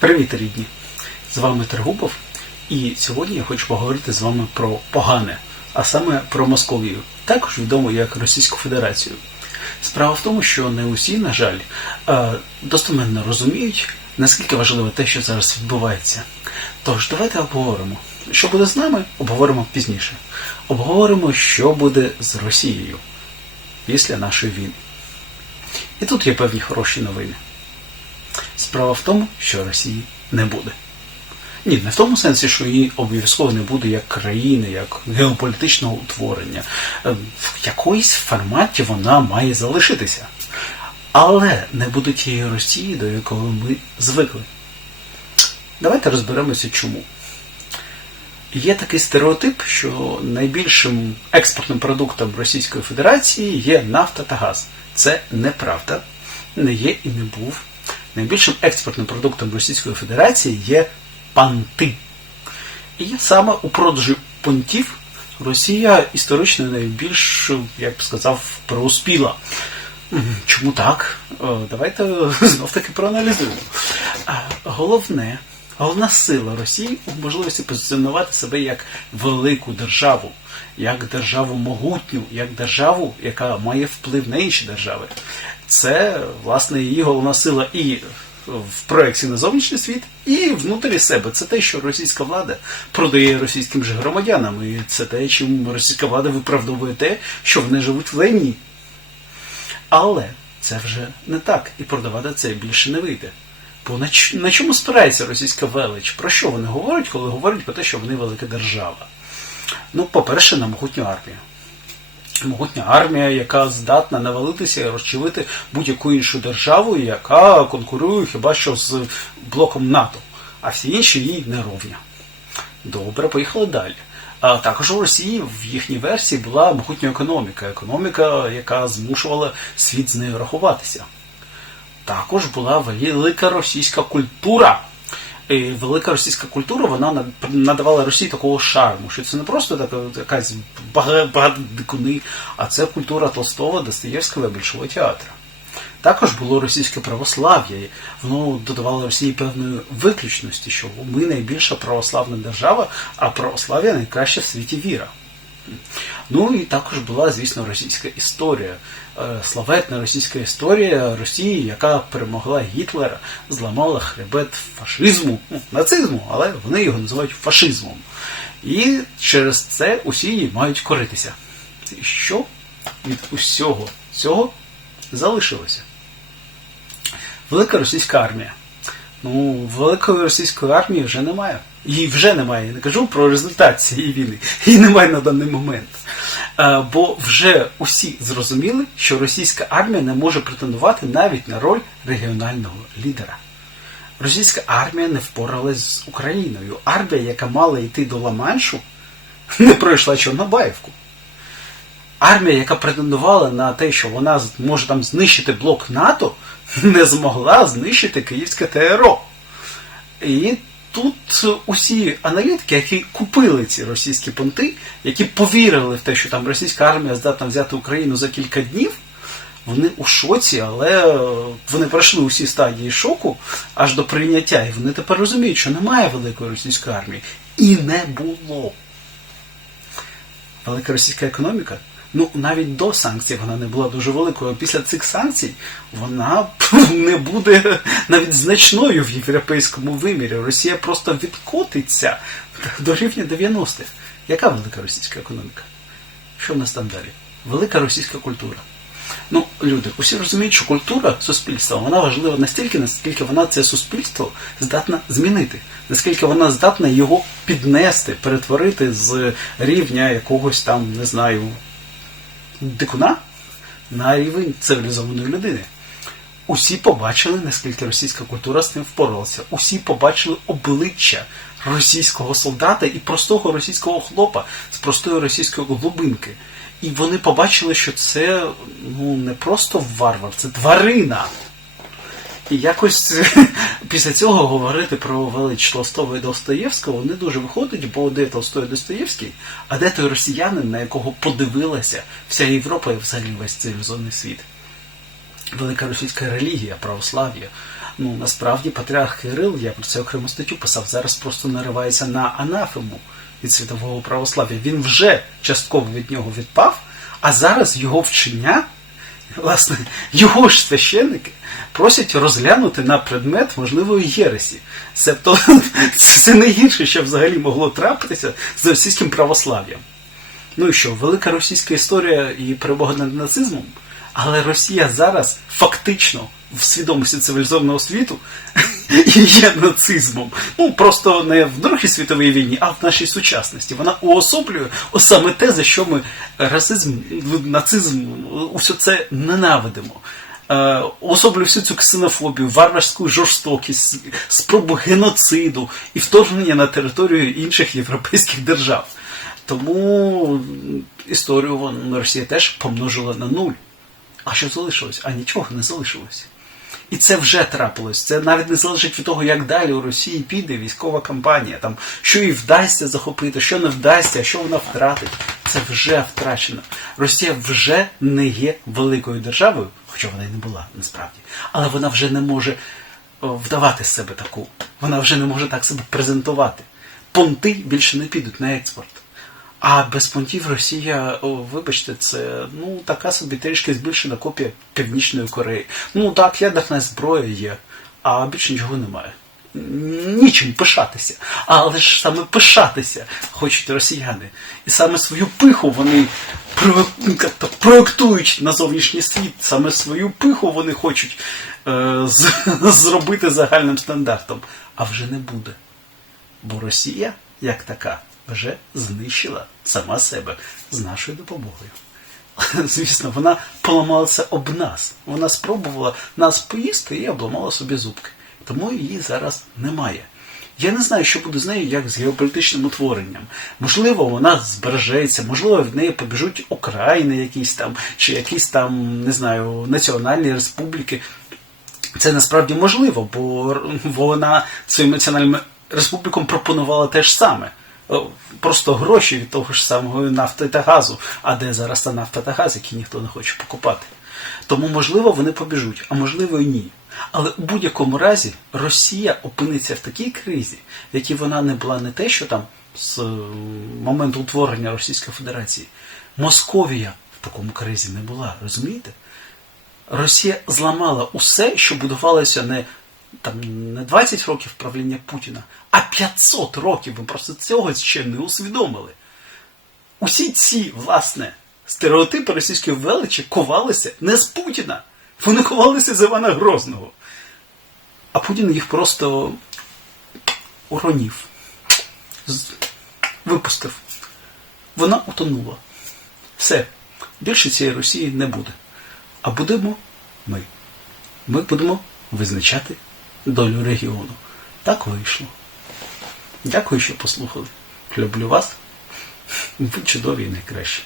Привіт, рідні! З вами Трегубов, і сьогодні я хочу поговорити з вами про погане, а саме про Московію, також відому як Російську Федерацію. Справа в тому, що не усі, на жаль, е, достеменно розуміють, наскільки важливо те, що зараз відбувається. Тож, давайте обговоримо. Що буде з нами, обговоримо пізніше. Обговоримо, що буде з Росією після нашої війни. І тут є певні хороші новини. Справа в тому, що Росії не буде. Ні, не в тому сенсі, що її обов'язково не буде як країни, як геополітичного утворення. Е, В якоїсь форматі вона має залишитися. Але не буде тієї Росії, до якої ми звикли. Давайте розберемося чому. Є такий стереотип, що найбільшим експортним продуктом Російської Федерації є нафта та газ. Це неправда, не є і не був. Найбільшим експортним продуктом Російської Федерації є панти. І саме у продажі понтів Росія історично найбільш, як б сказав, преуспіла. Чому так? Е, Давайте знов таки проаналізуємо. Головне, головна сила Росії у можливості позиціонувати себе як велику державу, як державу могутню, як державу, яка має вплив на інші держави. Це, власне, її головна сила і в проекції на зовнішній світ, і внутрі себе. Це те, що російська влада продає російським же громадянам. І це те, чим російська влада виправдовує те, що вони живуть в лайні. Але це вже не так, і продавати це більше не вийде. Бо на, ч- на чому спирається російська велич? Про що вони говорять, коли говорять про те, що вони велика держава? Ну, по-перше, на могутню армію. Могутня армія, яка здатна навалитися і розчавити будь-яку іншу державу, яка конкурує хіба що з блоком НАТО, а всі інші їй не ровня. Добре, поїхали далі. А також у Росії в їхній версії була могутня економіка, економіка, яка змушувала світ з нею рахуватися. Також була велика російська культура. І велика російська культура вона надавала Росії такого шарму, що це не просто така якась бага- багато дикуни, а це культура Толстого, Достоєвського і Большого театру. Також було російське православ'я, воно додавало Росії певної виключності, що ми найбільша православна держава, а православ'я найкраща в світі віра. Ну і також була, звісно, російська історія. Е, Славетна російська історія Росії, яка перемогла Гітлера, зламала хребет фашизму, ну, нацизму, але вони його називають фашизмом. І через це усі її мають коритися. І що від усього цього залишилося? Велика російська армія. Ну, великої російської армії вже немає. Її вже немає. Я не кажу про результат цієї війни. Її немає на даний момент. Е, Бо вже усі зрозуміли, що російська армія не може претендувати навіть на роль регіонального лідера. Російська армія не впоралась з Україною. Армія, яка мала йти до Ла-Маншу, не пройшла Чорнобаївку. Армія, яка претендувала на те, що вона може там знищити блок НАТО, не змогла знищити Київське ТРО. І тут усі аналітики, які купили ці російські понти, які повірили в те, що там російська армія здатна взяти Україну за кілька днів, вони у шоці, але е, вони пройшли усі стадії шоку аж до прийняття, і вони тепер розуміють, що немає великої російської армії. І не було велика російська економіка. Ну, навіть до санкцій вона не була дуже великою. Після цих санкцій вона не буде навіть значною в європейському вимірі. Росія просто відкотиться до рівня 90-х. Яка велика російська економіка? Що в нас там далі? Велика російська культура. Ну, люди, усі розуміють, що культура суспільства вона важлива настільки, наскільки вона це суспільство здатна змінити, наскільки вона здатна його піднести, перетворити з рівня якогось там, не знаю, дикуна на рівень цивілізованої людини. Усі побачили, наскільки російська культура з ним впоралася. Усі побачили обличчя російського солдата і простого російського хлопа з простої російської глубинки. І вони побачили, що це ну не просто варвар, це тварина. І якось після цього говорити про велич Толстого і Достоєвського не дуже виходить, бо де Толстой і Достоєвський, а де той росіянин, на якого подивилася вся Європа і взагалі весь цивілізований світ. Велика російська релігія, православ'я. Ну насправді патріарх Кирил, я про це окрему статтю писав, зараз просто наривається на анафему від світового православ'я. Він вже частково від нього відпав, а зараз його вчення, власне, його ж священники просять розглянути на предмет можливої єресі. Себто це найгірше, що взагалі могло трапитися з російським православ'ям. Ну і що, велика російська історія і перемога над нацизмом, але Росія зараз фактично в свідомості цивілізованого світу є нацизмом. Ну просто не в Другій світовій війні, а в нашій сучасності. Вона уособлює саме те, за що ми расизм, нацизм, усе це ненавидимо. Е, Уособлює всю цю ксенофобію, варварську жорстокість, спробу геноциду і вторгнення на територію інших європейських держав. Тому історію Росія теж помножила на нуль. А що залишилось? А нічого не залишилось. І це вже трапилось. Це навіть не залежить від того, як далі у Росії піде військова кампанія, там що їй вдасться захопити, що не вдасться, що вона втратить. Це вже втрачено. Росія вже не є великою державою, хоча вона й не була насправді, але вона вже не може вдавати з себе таку. Вона вже не може так себе презентувати. Понти більше не підуть на експорт. А без понтів Росія, о, вибачте, це ну така собі трішки збільшена копія Північної Кореї. Ну так, ядерна зброя є, а більше нічого немає. Нічим пишатися. Але ж саме пишатися хочуть росіяни. І саме свою пиху вони проектують на зовнішній світ. Саме свою пиху вони хочуть е, зробити загальним стандартом. А вже не буде. Бо Росія, як така, вже знищила сама себе з нашою допомогою. Звісно, вона поламалася об нас. Вона спробувала нас поїсти і обламала собі зубки. Тому її зараз немає. Я не знаю, що буде з нею як з геополітичним утворенням. Можливо, вона збережеться, можливо, в неї побіжуть окраїни якісь там, чи якісь там, не знаю, національні республіки. Це насправді можливо, бо вона своїм національним республікам пропонувала те ж саме. О, Просто гроші від того ж самого нафти та газу. А де зараз та нафта та газ, які ніхто не хоче покупати. Тому, можливо, вони побіжуть, а можливо і ні. Але у будь-якому разі Росія опиниться в такій кризі, в якій вона не була не те, що там з е, моменту утворення Російської Федерації. Московія в такому кризі не була, розумієте? Росія зламала усе, що будувалося не, там, не 20 років правління Путіна, а 500 років. Ви просто цього ще не усвідомили. Усі ці, власне, стереотипи російської величі ковалися не з Путіна. Вони ховалися з Івана Грозного. А Путін їх просто уронів, випустив. Вона утонула. Все. Більше цієї Росії не буде. А будемо ми. Ми будемо визначати долю регіону. Так вийшло. Дякую, що послухали. Люблю вас. Будь чудові і найкращі.